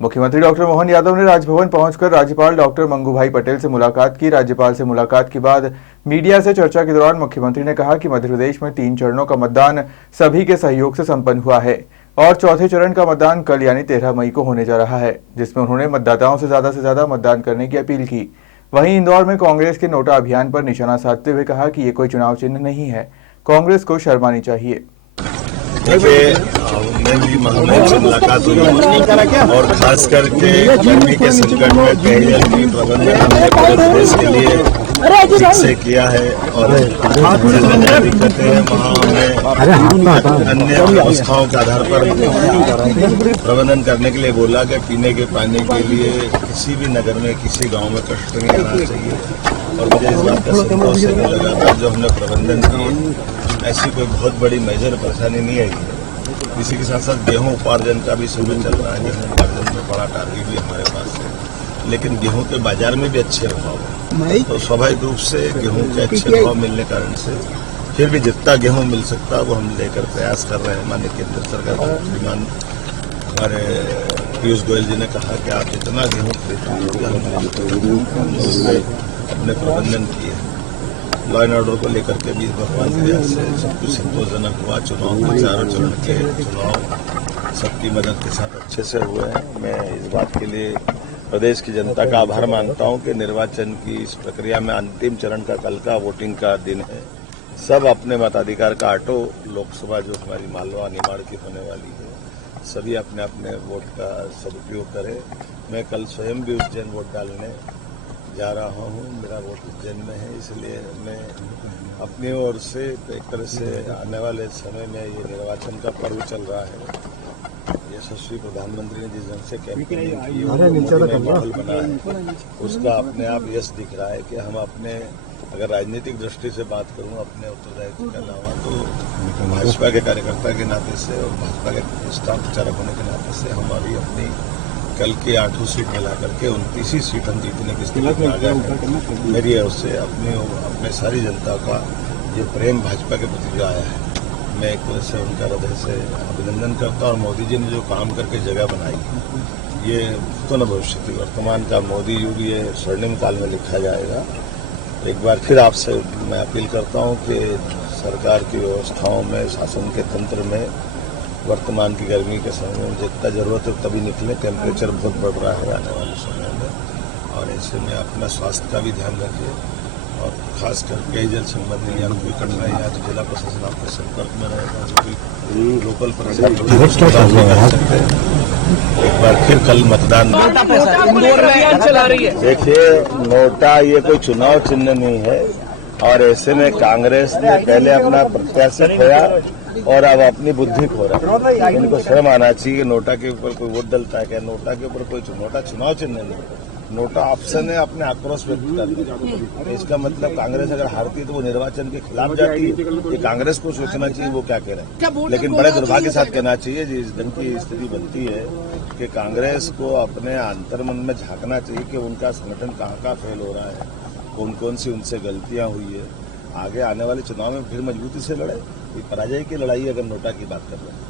मुख्यमंत्री डॉक्टर मोहन यादव ने राजभवन पहुंचकर राज्यपाल डॉक्टर मंगूभाई पटेल से मुलाकात की। राज्यपाल से मुलाकात के बाद मीडिया से चर्चा के दौरान मुख्यमंत्री ने कहा कि मध्य प्रदेश में 3 चरणों का मतदान सभी के सहयोग से संपन्न हुआ है और चौथे चरण का मतदान कल यानी 13 मई को होने जा रहा है, जिसमें उन्होंने मतदाताओं से ज्यादा मतदान करने की अपील की। वहीं इंदौर में कांग्रेस के नोटा अभियान पर निशाना साधते हुए कहा कि ये कोई चुनाव चिन्ह नहीं है, कांग्रेस को शर्मानी चाहिए। मेरी महंगाई से मुलाकात हुई और खास करके गर्मी के संकट में पेयजल की प्रबंधन हमने पूरे प्रदेश के लिए ठीक से किया है और जहाँ दिक्कतें हैं वहाँ हमें अन्य व्यवस्थाओं के आधार पर प्रबंधन करने के लिए बोला कि पीने के पानी के लिए किसी भी नगर में किसी गांव में कष्ट नहीं आना चाहिए। और मुझे इस बात का संतोष नहीं लगा था जो हमने प्रबंधन किए ऐसी कोई बहुत बड़ी मेजर परेशानी नहीं आई है। इसी के साथ साथ गेहूं उपार्जन का भी समय चल रहा है, गेहूं उपार्जन में बड़ा टारगेट भी हमारे पास है, लेकिन गेहूं के बाजार में भी अच्छे भाव है तो स्वाभाविक रूप से गेहूं के अच्छे भाव मिलने कारण से फिर भी जितना गेहूं मिल सकता है वो हम लेकर प्रयास कर रहे हैं। माननीय केंद्र सरकार के श्रीमान हमारे पीयूष गोयल जी ने कहा कि आप जितना गेहूं खरीदते उससे अपने प्रबंधन किए। लॉ एंड ऑर्डर को लेकर के भी भगवान की दया से सब कुछ संतोषजनक हुआ। चुनाव के चारों चरण के चुनाव सबकी मदद के साथ अच्छे से हुए हैं। मैं इस बात के लिए प्रदेश की जनता का आभार मानता हूं कि निर्वाचन की इस प्रक्रिया में अंतिम चरण का कल का वोटिंग का दिन है। सब अपने मताधिकार का आटो लोकसभा जो हमारी मालवा निमाड़ की होने वाली है सभी अपने अपने वोट का सदुपयोग करें। मैं कल स्वयं भी उज्जैन वोट डालने जा रहा हूं, मेरा वोट उज्जैन में है, इसलिए मैं अपनी ओर से एक तरह से आने वाले समय में ये निर्वाचन का पर्व चल रहा है। यशस्वी प्रधानमंत्री ने जिस ढंग से कैंपेनिंग की माहौल बना है उसका अपने आप यश दिख रहा है कि हम अपने अगर राजनीतिक दृष्टि से बात करूं अपने उत्तरदायित्व के अलावा तो भाजपा के कार्यकर्ता के नाते से और भाजपा के स्टार प्रचारक होने के नाते से हमारी अपनी कल की 8 सीट मिला करके 29 सीट हम जीतने की स्थिति में आ गए हैं। मेरी ओर से अपने सारी जनता का ये प्रेम भाजपा के प्रति जो आया है मैं एक तरह से उनका हृदय से अभिनंदन करता हूँ। और मोदी जी ने जो काम करके जगह बनाई ये तो न भविष्य की वर्तमान का मोदी युग ये स्वर्णिम काल में लिखा जाएगा। एक बार फिर आपसे मैं अपील करता हूँ कि सरकार की व्यवस्थाओं में शासन के तंत्र में वर्तमान की गर्मी के समय में जितना जरूरत है तभी निकले। टेम्परेचर बहुत बढ़ रहा है आने वाले समय में और ऐसे में अपना स्वास्थ्य का भी ध्यान रखिए और खासकर पेयजल संबंधी या कोई कठिनाई है तो जिला प्रशासन आपके संपर्क में रहेगा। लोकल प्रशासन एक बार फिर कल मतदान चला रही है। देखिए नोटा ये कोई चुनाव चिन्ह नहीं है और ऐसे में कांग्रेस ने पहले अपना प्रत्याशी खोया और अब अपनी बुद्धि खो रहा है। इनको शर्म आना चाहिए कि नोटा के ऊपर कोई वोट डलता है क्या? नोटा के ऊपर कोई नोटा चुनाव चिन्ह नहीं है, नोटा ऑप्शन है अपने आक्रोश व्यक्त करने। तो इसका मतलब कांग्रेस अगर हारती है तो वो निर्वाचन के खिलाफ जाती है। ये कांग्रेस को सोचना चाहिए वो क्या कह रहे हैं, लेकिन बड़े दुर्भाग्य के साथ कहना चाहिए जिस ढंग की स्थिति बनती है कि कांग्रेस को अपने अंतर्मन में झांकना चाहिए कि उनका संगठन कहाँ फेल हो रहा है, कौन कौन सी उनसे गलतियां हुई है। आगे आने वाले चुनाव में फिर मजबूती से लड़े। पराजय की लड़ाई अगर नोटा की बात कर रहे हैं।